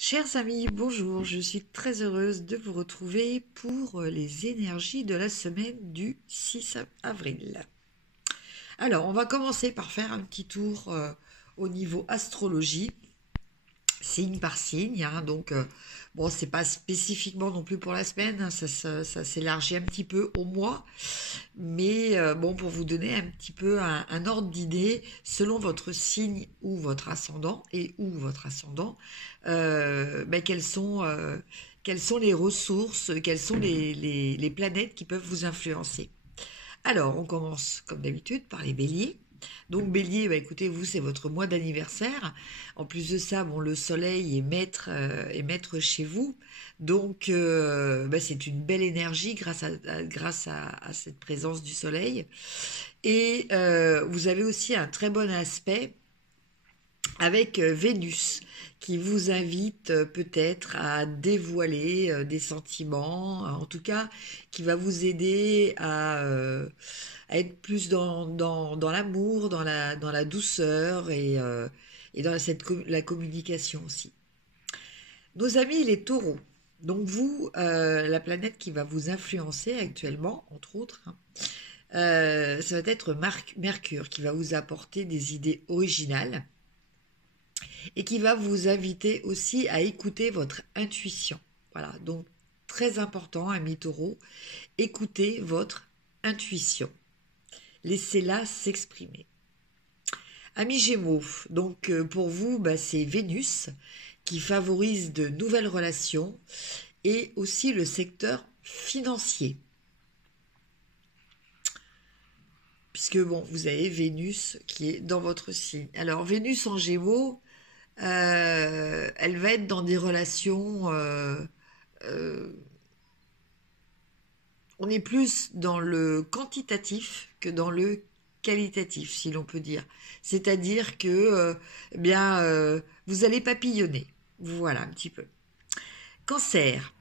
Chers amis, bonjour, je suis très heureuse de vous retrouver pour les énergies de la semaine du 6 avril. Alors, on va commencer par faire un petit tour au niveau astrologie, signe par signe, hein, donc bon, c'est pas spécifiquement non plus pour la semaine, hein, ça s'élargit un petit peu au mois, mais bon, pour vous donner un petit peu un ordre d'idée, selon votre signe ou votre ascendant, ben, quelles sont les ressources, quelles sont les planètes qui peuvent vous influencer. Alors, on commence comme d'habitude par les béliers. Donc bélier, bah, écoutez, vous, c'est votre mois d'anniversaire. En plus de ça, bon, le soleil est maître chez vous. Donc, bah, c'est une belle énergie grâce à cette présence du soleil. Et vous avez aussi un très bon aspect avec Vénus qui vous invite peut-être à dévoiler des sentiments, en tout cas qui va vous aider à être plus dans l'amour, dans la douceur et dans la communication aussi. Nos amis les taureaux. Donc vous, la planète qui va vous influencer actuellement, entre autres, hein, ça va être Mercure qui va vous apporter des idées originales et qui va vous inviter aussi à écouter votre intuition. Voilà, donc très important, ami taureau, écoutez votre intuition. Laissez-la s'exprimer. Ami Gémeaux, donc pour vous, bah, c'est Vénus qui favorise de nouvelles relations et aussi le secteur financier. Puisque bon, vous avez Vénus qui est dans votre signe. Alors Vénus en Gémeaux, elle va être dans des relations. Euh, on est plus dans le quantitatif que dans le qualitatif, si l'on peut dire. C'est-à-dire que, eh bien, vous allez papillonner. Voilà un petit peu. Cancer.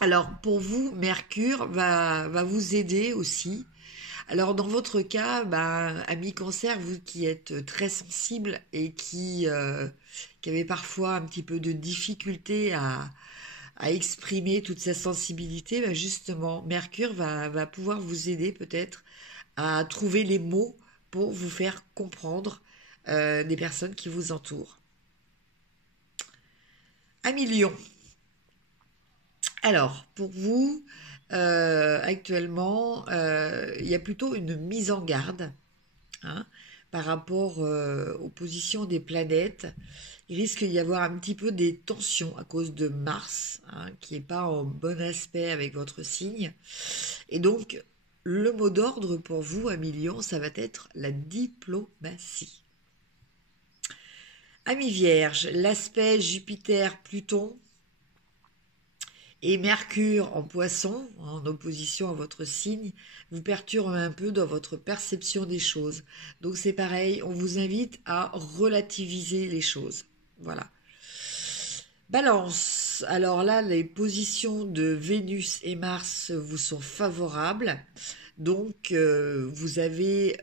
Alors pour vous, Mercure va vous aider aussi. Alors dans votre cas, bah, ami Cancer, vous qui êtes très sensible et qui avez parfois un petit peu de difficulté à exprimer toute sa sensibilité, bah justement, Mercure va pouvoir vous aider peut-être à trouver les mots pour vous faire comprendre des personnes qui vous entourent. Ami Lion. Alors, pour vous, actuellement, il y a plutôt une mise en garde, hein, par rapport aux positions des planètes. Il risque d'y avoir un petit peu des tensions à cause de Mars, hein, qui n'est pas en bon aspect avec votre signe. Et donc, le mot d'ordre pour vous, ami Lion, ça va être la diplomatie. Ami Vierge, l'aspect Jupiter-Pluton et Mercure en Poisson, en opposition à votre signe, vous perturbe un peu dans votre perception des choses. Donc c'est pareil, on vous invite à relativiser les choses. Voilà. Balance. Alors là, les positions de Vénus et Mars vous sont favorables. Donc vous avez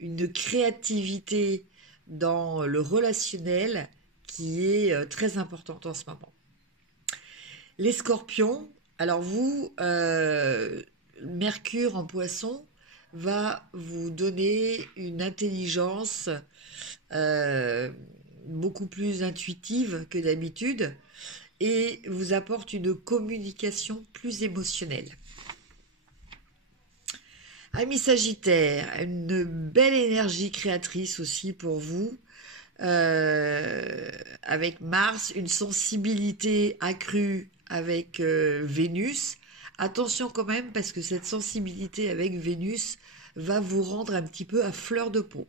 une créativité dans le relationnel qui est très importante en ce moment. Les scorpions, alors vous, Mercure en poisson va vous donner une intelligence euh, beaucoup plus intuitive que d'habitude et vous apporte une communication plus émotionnelle. Ami Sagittaire, une belle énergie créatrice aussi pour vous. Avec Mars, une sensibilité accrue avec Vénus. Attention quand même parce que cette sensibilité avec Vénus va vous rendre un petit peu à fleur de peau.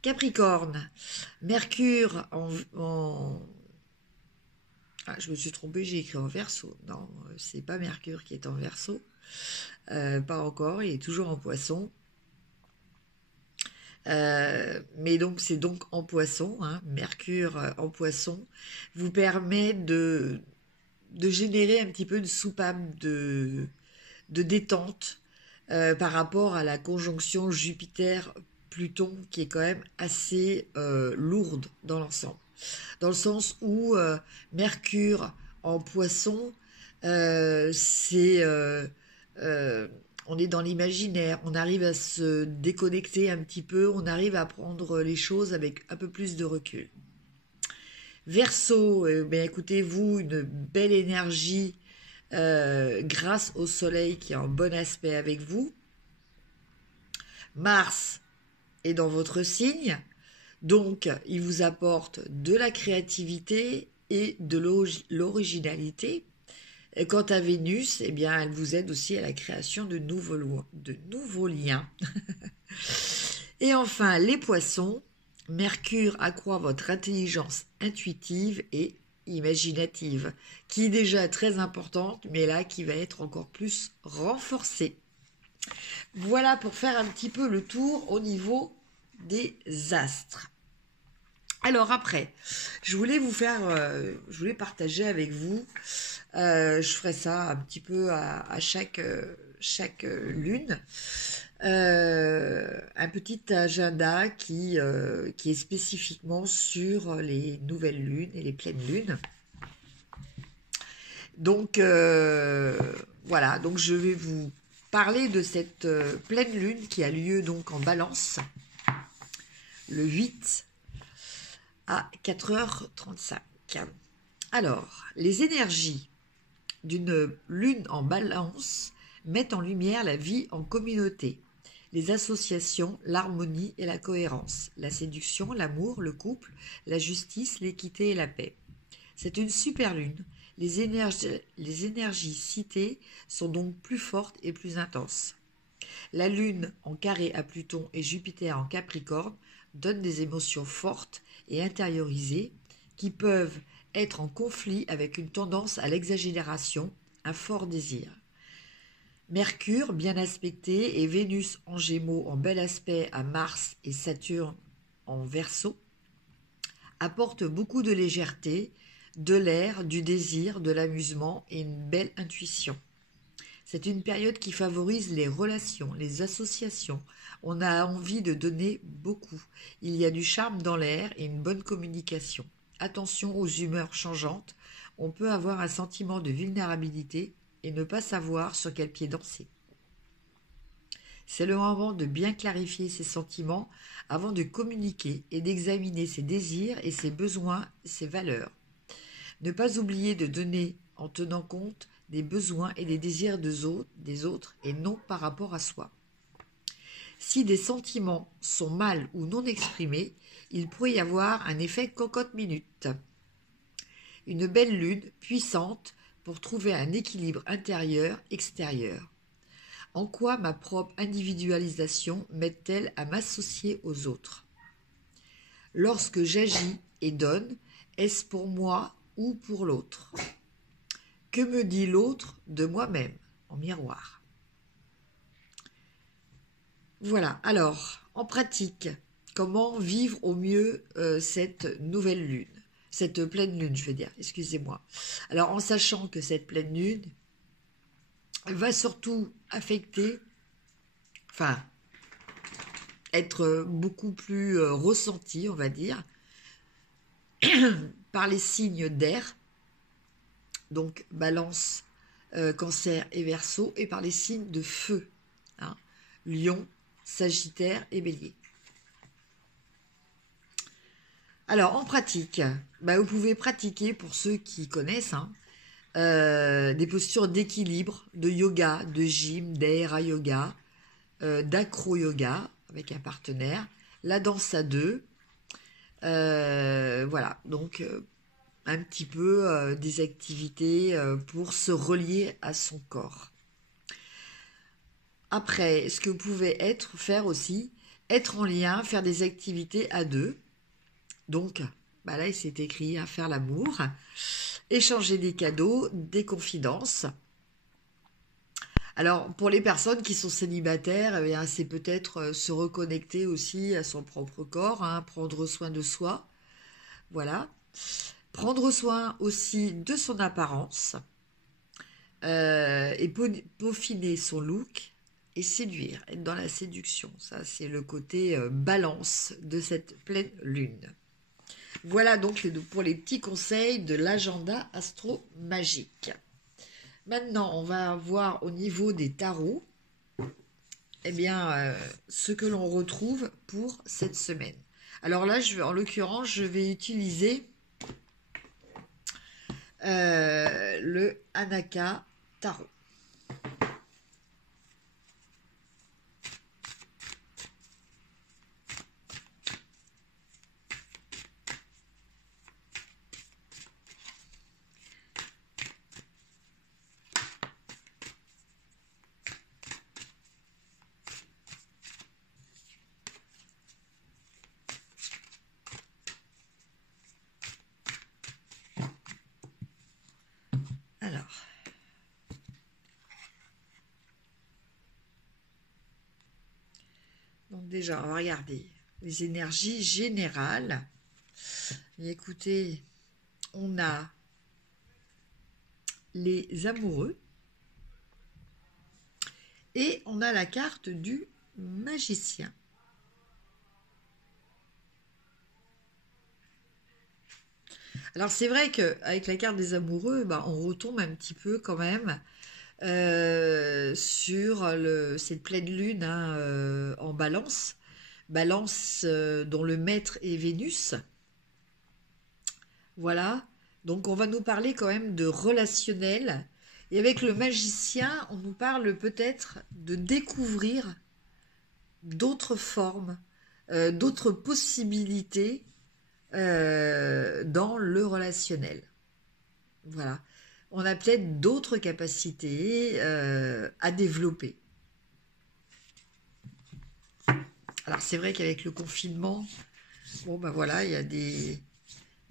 Capricorne, Mercure Ah, je me suis trompée, j'ai écrit en Verseau. Non, c'est pas Mercure qui est en Verseau. Pas encore, il est toujours en Poisson. Mais donc c'est donc en Poisson, hein, Mercure en Poisson, vous permet de générer un petit peu de soupape de détente par rapport à la conjonction Jupiter-Pluton. Pluton qui est quand même assez lourde dans l'ensemble. Dans le sens où Mercure en Poisson, on est dans l'imaginaire, on arrive à se déconnecter un petit peu, on arrive à prendre les choses avec un peu plus de recul. Verseau, écoutez, vous, une belle énergie grâce au soleil qui est en bon aspect avec vous. Mars est dans votre signe, donc il vous apporte de la créativité et de l'originalité. Et quant à Vénus, eh bien, elle vous aide aussi à la création de nouveaux liens. Et enfin, les poissons, Mercure accroît votre intelligence intuitive et imaginative, qui est déjà très importante, mais là, qui va être encore plus renforcée. Voilà pour faire un petit peu le tour au niveau des astres. Alors après, je voulais partager avec vous, je ferai ça un petit peu à chaque lune, un petit agenda qui est spécifiquement sur les nouvelles lunes et les pleines lunes. Donc voilà, donc je vais vous parler de cette pleine lune qui a lieu donc en Balance, le 8 à 4h35. Alors, les énergies d'une lune en Balance mettent en lumière la vie en communauté, les associations, l'harmonie et la cohérence, la séduction, l'amour, le couple, la justice, l'équité et la paix. C'est une super lune. Les énergies citées sont donc plus fortes et plus intenses. La lune en carré à Pluton et Jupiter en Capricorne donne des émotions fortes et intériorisées qui peuvent être en conflit avec une tendance à l'exagération, un fort désir. Mercure, bien aspecté, et Vénus en Gémeaux en bel aspect à Mars et Saturne en Verseau, apportent beaucoup de légèreté, de l'air, du désir, de l'amusement et une belle intuition. C'est une période qui favorise les relations, les associations. On a envie de donner beaucoup. Il y a du charme dans l'air et une bonne communication. Attention aux humeurs changeantes. On peut avoir un sentiment de vulnérabilité et ne pas savoir sur quel pied danser. C'est le moment de bien clarifier ses sentiments avant de communiquer et d'examiner ses désirs et ses besoins, ses valeurs. Ne pas oublier de donner en tenant compte des besoins et des désirs des autres et non par rapport à soi. Si des sentiments sont mal ou non exprimés, il pourrait y avoir un effet cocotte-minute. Une belle lune puissante pour trouver un équilibre intérieur-extérieur. En quoi ma propre individualisation m'aide-t-elle à m'associer aux autres? Lorsque j'agis et donne, est-ce pour moi ou pour l'autre? Que me dit l'autre de moi-même en miroir? Voilà, alors, en pratique, comment vivre au mieux cette nouvelle lune? Cette pleine lune, je veux dire, excusez-moi. Alors, en sachant que cette pleine lune va surtout affecter, enfin, être beaucoup plus ressentie, on va dire, par les signes d'air, donc Balance, Cancer et Verseau, et par les signes de feu, hein, Lion, Sagittaire et Bélier. Alors, en pratique, vous pouvez pratiquer, pour ceux qui connaissent, des postures d'équilibre, de yoga, de gym, d'aéra yoga, d'acro-yoga avec un partenaire, la danse à deux. Voilà, donc un petit peu des activités pour se relier à son corps. Après, ce que vous pouvez faire aussi, être en lien, faire des activités à deux. Donc, là, il s'est écrit à faire l'amour, échanger des cadeaux, des confidences. Alors, pour les personnes qui sont célibataires, c'est peut-être se reconnecter aussi à son propre corps, prendre soin de soi. Voilà. Prendre soin aussi de son apparence et peaufiner son look et séduire, être dans la séduction. Ça, c'est le côté balance de cette pleine lune. Voilà donc pour les petits conseils de l'agenda astro-magique. Maintenant, on va voir au niveau des tarots, eh bien, ce que l'on retrouve pour cette semaine. Alors là, en l'occurrence, je vais utiliser le Anaka Tarot. Alors, donc déjà, on va regarder les énergies générales. Et écoutez, on a les amoureux et on a la carte du magicien. Alors c'est vrai qu'avec la carte des amoureux, bah, on retombe un petit peu quand même sur cette pleine lune hein, en balance. Balance dont le maître est Vénus. Voilà, donc on va nous parler quand même de relationnel. Et avec le magicien, on nous parle peut-être de découvrir d'autres formes, d'autres possibilités dans le relationnel. Voilà. On a peut-être d'autres capacités à développer. Alors c'est vrai qu'avec le confinement, bon ben voilà, il y a des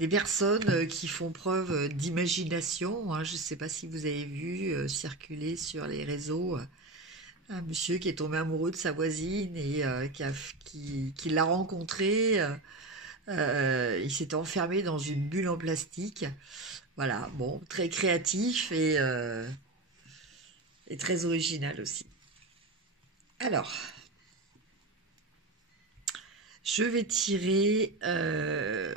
personnes qui font preuve d'imagination. Hein. Je ne sais pas si vous avez vu circuler sur les réseaux un monsieur qui est tombé amoureux de sa voisine et qui l'a rencontrée. Il s'était enfermé dans une bulle en plastique. Voilà, bon, très créatif et très original aussi. Alors, je vais tirer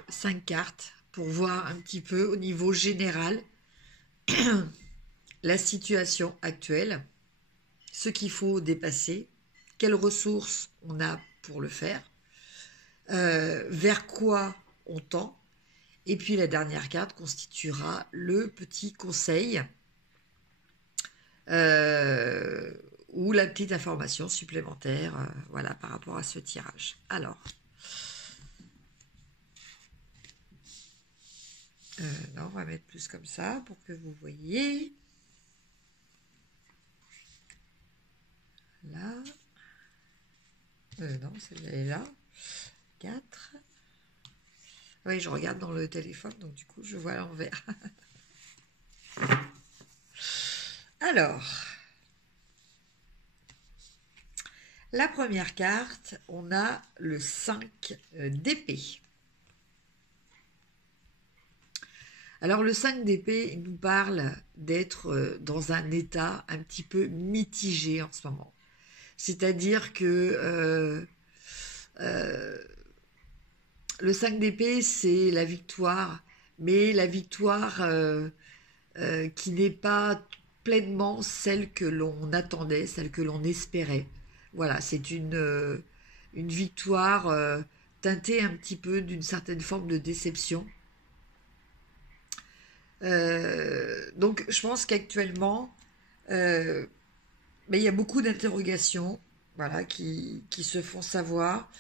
5 cartes pour voir un petit peu au niveau général la situation actuelle, ce qu'il faut dépasser, quelles ressources on a pour le faire, vers quoi on tend, et puis la dernière carte constituera le petit conseil ou la petite information supplémentaire voilà, par rapport à ce tirage. Alors, non, on va mettre plus comme ça pour que vous voyez. Là. Non, celle-là est là. 4. Oui, je regarde dans le téléphone, donc du coup, je vois à l'envers. Alors, la première carte, on a le 5 d'épée. Alors, le 5 d'épée, il nous parle d'être dans un état un petit peu mitigé en ce moment. C'est-à-dire que le 5 d'épée, c'est la victoire, mais la victoire qui n'est pas pleinement celle que l'on attendait, celle que l'on espérait. Voilà, c'est une victoire teintée un petit peu d'une certaine forme de déception. Donc, je pense qu'actuellement, mais il y a beaucoup d'interrogations voilà, qui se font savoir.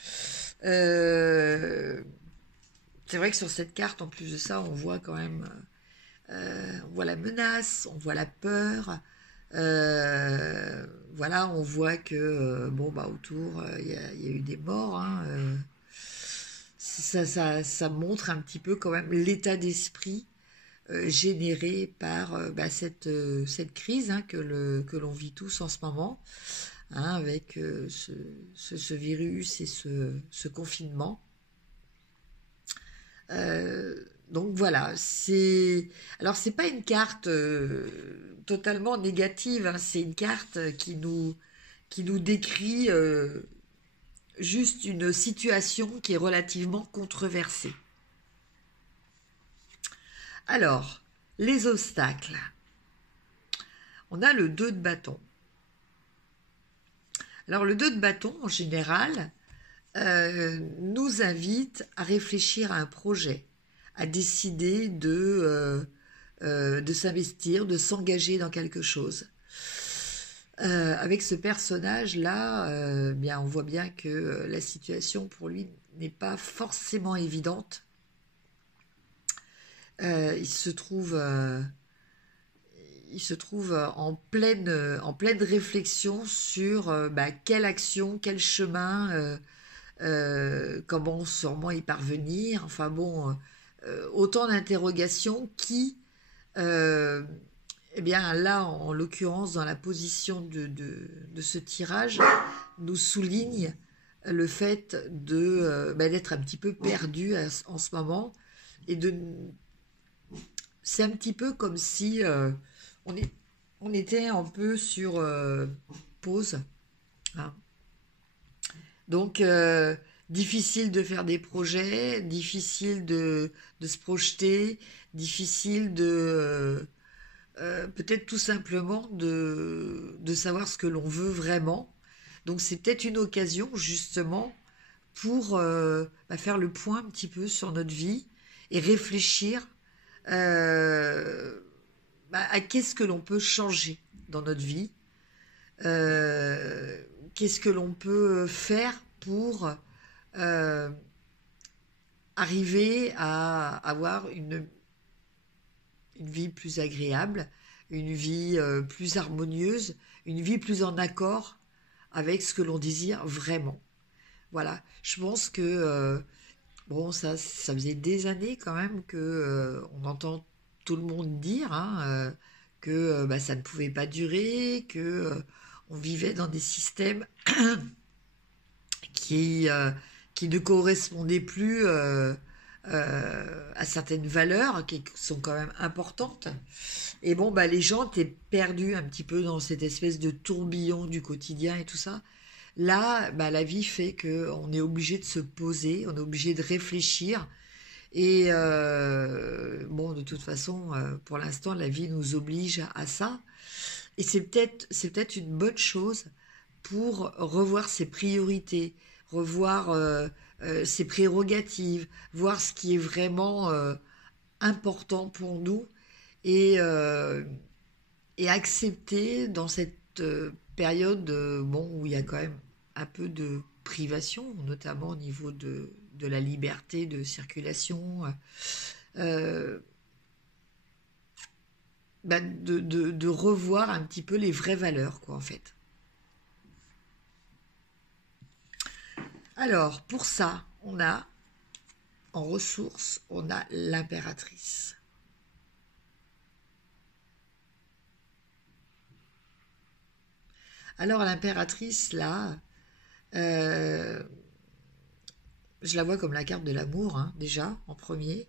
C'est vrai que sur cette carte, en plus de ça, on voit quand même on voit la menace, on voit la peur. Voilà, on voit que bon bah autour il y a eu des morts. Hein, ça montre un petit peu quand même l'état d'esprit généré par cette crise hein, que l'on vit tous en ce moment, hein, avec ce virus et ce confinement. Donc voilà, alors c'est pas une carte totalement négative, hein, c'est une carte qui nous qui nous décrit juste une situation qui est relativement controversée. Alors, les obstacles. On a le 2 de bâton. Alors, le 2 de bâton, en général, nous invite à réfléchir à un projet, à décider de s'investir, de s'engager dans quelque chose. Avec ce personnage-là, bien, on voit bien que la situation pour lui n'est pas forcément évidente. Il se trouve en pleine réflexion sur quelle action, quel chemin, comment sûrement y parvenir. Enfin bon, autant d'interrogations qui, eh bien là, en l'occurrence, dans la position de ce tirage, nous souligne le fait d'être un petit peu perdu en ce moment et c'est un petit peu comme si on était un peu sur pause. Hein. Donc, difficile de faire des projets, difficile de se projeter, difficile peut-être tout simplement de savoir ce que l'on veut vraiment. Donc, c'est peut-être une occasion justement pour faire le point un petit peu sur notre vie et réfléchir à qu'est-ce que l'on peut changer dans notre vie, qu'est-ce que l'on peut faire pour arriver à avoir une vie plus agréable, une vie plus harmonieuse, une vie plus en accord avec ce que l'on désire vraiment. Voilà, je pense que bon, ça faisait des années quand même que on entend tout le monde dire que ça ne pouvait pas durer, que on vivait dans des systèmes qui ne correspondaient plus à certaines valeurs qui sont quand même importantes. Et bon, les gens étaient perdus un petit peu dans cette espèce de tourbillon du quotidien et tout ça. Là, la vie fait qu'on est obligé de se poser, on est obligé de réfléchir. Et bon, de toute façon, pour l'instant, la vie nous oblige à ça. Et c'est peut-être une bonne chose pour revoir ses priorités, revoir ses prérogatives, voir ce qui est vraiment important pour nous et accepter dans cette période où il y a quand même un peu de privation, notamment au niveau de la liberté de circulation, de revoir un petit peu les vraies valeurs, quoi, en fait. Alors, pour ça, on a, en ressources, on a l'impératrice. Alors, l'impératrice, là, je la vois comme la carte de l'amour, déjà, en premier.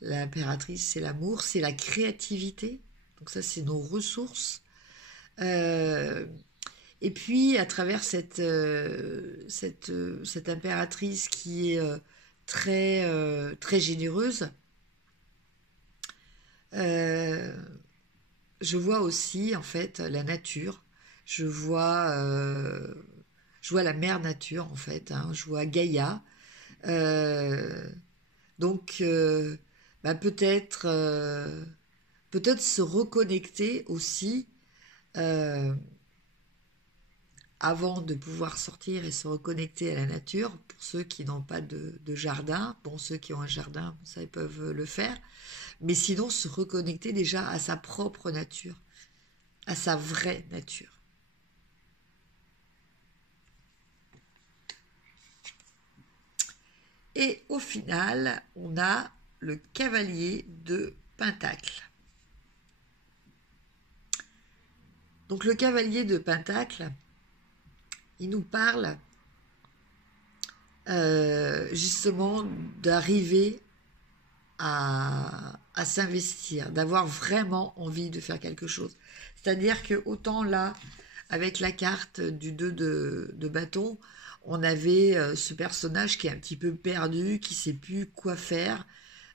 L'impératrice, c'est l'amour, c'est la créativité. Donc ça, c'est nos ressources. Et puis, à travers cette impératrice qui est très généreuse, je vois aussi, en fait, la nature. Je vois la mère nature, en fait. Je vois Gaïa. Donc, peut-être se reconnecter aussi avant de pouvoir sortir et se reconnecter à la nature. Pour ceux qui n'ont pas de jardin, bon, ceux qui ont un jardin, ça, ils peuvent le faire. Mais sinon, se reconnecter déjà à sa propre nature, à sa vraie nature. Et au final, on a le cavalier de Pentacle. Donc le cavalier de Pentacle, il nous parle justement d'arriver à s'investir, d'avoir vraiment envie de faire quelque chose. C'est-à-dire que autant là, avec la carte du 2 de bâton, on avait ce personnage qui est un petit peu perdu, qui sait plus quoi faire,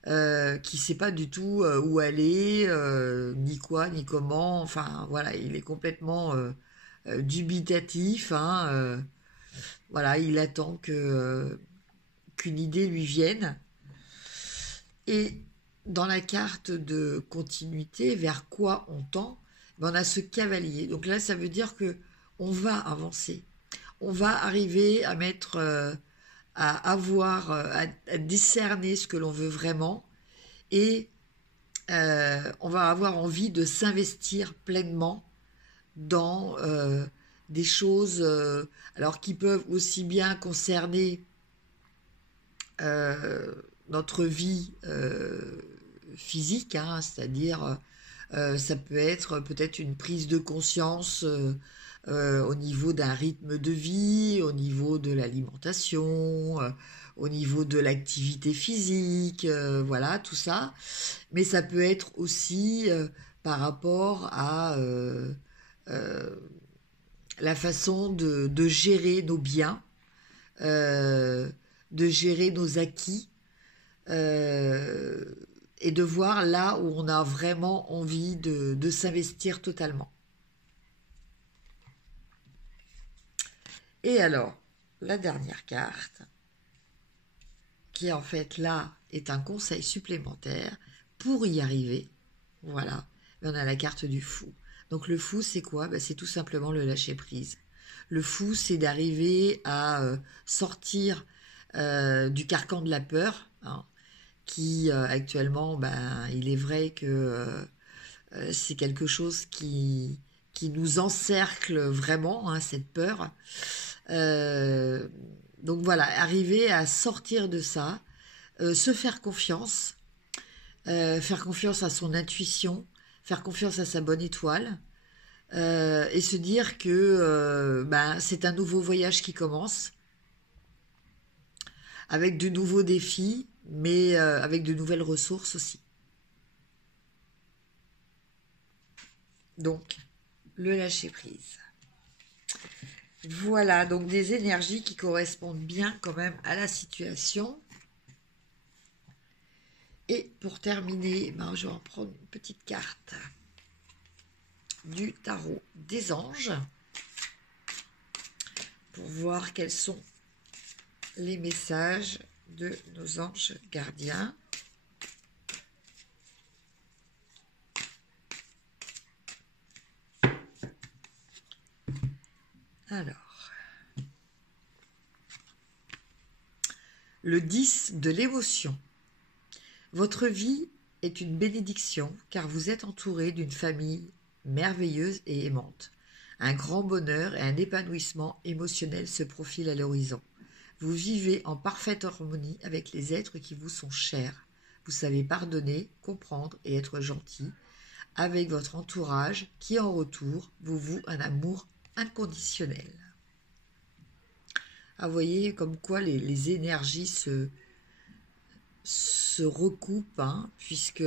qui sait pas du tout où aller, ni quoi, ni comment. Enfin, voilà, il est complètement dubitatif. Hein, voilà, il attend qu'une idée lui vienne. Et dans la carte de continuité, vers quoi on tend, ben on a ce cavalier. Donc là, ça veut dire que on va avancer. On va arriver à mettre, à avoir, à discerner ce que l'on veut vraiment, et on va avoir envie de s'investir pleinement dans des choses, alors qui peuvent aussi bien concerner euh, notre vie physique, hein, c'est-à-dire ça peut être peut-être une prise de conscience au niveau d'un rythme de vie, au niveau de l'alimentation, au niveau de l'activité physique, voilà, tout ça. Mais ça peut être aussi par rapport à euh, la façon de gérer nos biens, euh, de gérer nos acquis, euh, et de voir là où on a vraiment envie de s'investir totalement. Et alors, la dernière carte, qui en fait là est un conseil supplémentaire pour y arriver. Voilà, on a la carte du fou. Donc le fou, c'est quoi? Ben, c'est tout simplement le lâcher prise. Le fou, c'est d'arriver à sortir du carcan de la peur, hein, qui actuellement, ben, il est vrai que c'est quelque chose qui nous encercle vraiment, hein, cette peur. Euh, donc voilà, arriver à sortir de ça, se faire confiance à son intuition, faire confiance à sa bonne étoile, et se dire que ben, c'est un nouveau voyage qui commence, avec de nouveaux défis, mais avec de nouvelles ressources aussi. Donc, le lâcher prise. Voilà, donc des énergies qui correspondent bien quand même à la situation. Et pour terminer, ben, je vais en prendre une petite carte du tarot des anges pour voir quels sont les messages de nos anges gardiens. Alors, le 10 de l'émotion. Votre vie est une bénédiction car vous êtes entouré d'une famille merveilleuse et aimante. Un grand bonheur et un épanouissement émotionnel se profilent à l'horizon. Vous vivez en parfaite harmonie avec les êtres qui vous sont chers. Vous savez pardonner, comprendre et être gentil avec votre entourage qui en retour vous voue un amour inconditionnel. Ah, vous voyez comme quoi les énergies se recoupent, hein, puisque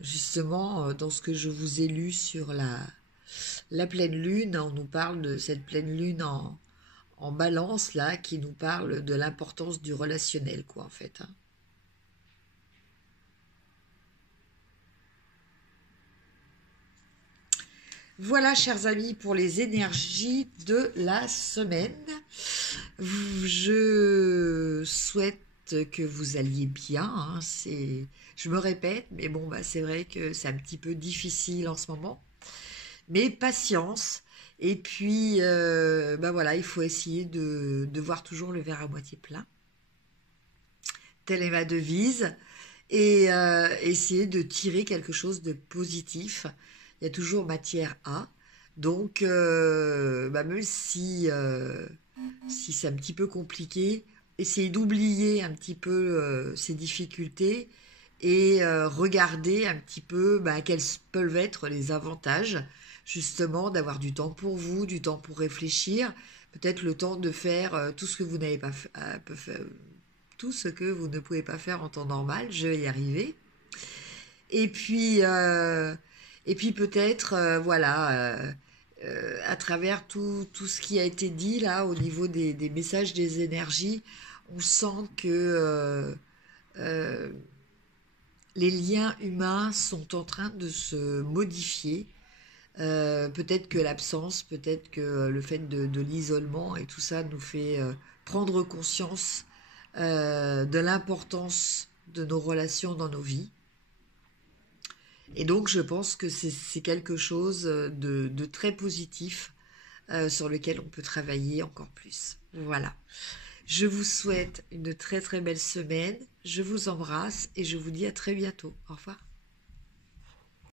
justement dans ce que je vous ai lu sur la pleine lune, on nous parle de cette pleine lune en balance là, qui nous parle de l'importance du relationnel, quoi, en fait, hein. Voilà, chers amis, pour les énergies de la semaine. Je souhaite que vous alliez bien, hein. Je me répète, mais bon, bah, c'est vrai que c'est un petit peu difficile en ce moment. Mais patience. Et puis, bah voilà, il faut essayer de voir toujours le verre à moitié plein. Telle est ma devise. Et essayer de tirer quelque chose de positif. Il y a toujours matière à. Donc, bah même si c'est un petit peu compliqué, essayez d'oublier un petit peu ces difficultés et regarder un petit peu bah, quels peuvent être les avantages justement d'avoir du temps pour vous, du temps pour réfléchir, peut-être le temps de faire tout ce que vous n'avez pas fait, tout ce que vous ne pouvez pas faire en temps normal, je vais y arriver. Et puis, Et puis peut-être, voilà, à travers tout ce qui a été dit là, au niveau des messages des énergies, on sent que euh, les liens humains sont en train de se modifier. Peut-être que l'absence, peut-être que le fait de l'isolement et tout ça nous fait prendre conscience de l'importance de nos relations dans nos vies. Et donc je pense que c'est quelque chose de très positif sur lequel on peut travailler encore plus. Voilà. Je vous souhaite une très très belle semaine. Je vous embrasse et je vous dis à très bientôt. Au revoir.